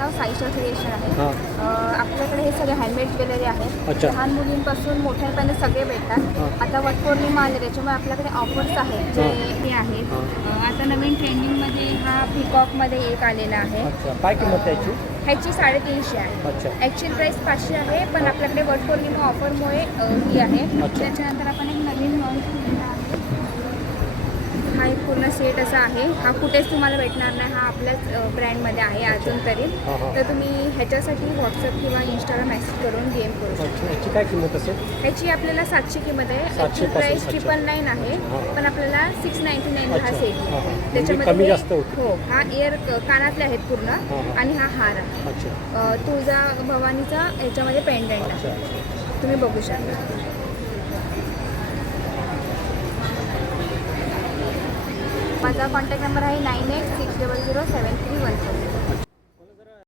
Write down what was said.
नाव Saisha creation आहे. हां. आपल्याकडे हे सगळे हँडमेड ज्वेलरी आहे. अच्छा. लहान मुलींपासून मोठ्यांपर्यंत सगळे भेटतात. हां. आता वटपौर्णिमा आले त्याच्यामुळे आपल्याकडे ऑफर्स आहेत जे हे आहेत. आता नवीन ट्रेंडिंगमध्ये हा पिकॉकमध्ये एक आलेला आहे. अच्छा, काय किंमत त्याची? ह्याची 350 आहे. अच्छा. ॲक्च्युअल प्राईस 500 आहे, पण आपल्याकडे वटपौर्णिमा ऑफरमुळे ही आहे. त्याच्यानंतर आपण एक नवीन लॉन्च केलेला आहे. हा एक पूर्ण सेट असा आहे. हा कुठेच तुम्हाला भेटणार नाही. हा आपल्याच ब्रँडमध्ये आहे अजून तरी. तर तुम्ही ह्याच्यासाठी व्हॉट्सअप किंवा इंस्टाला मेसेज करून गेम करू शकता. याची काय किंमत असेल? ह्याची आपल्याला 700 किंमत आहे. 700 ह्याची प्राईस 999 आहे, पण आपल्याला 699 हा सेट आहे. त्याच्यामध्ये कमी जास्त होतं. हो, हा इयर कानातले आहेत पूर्ण आणि हा हार आहे. अच्छा. तुळजा भवानीचा ह्याच्यामध्ये पेंडंट आहे. तुम्ही बघू शकता. माझा कॉन्टॅक्ट नंबर आहे 98600731.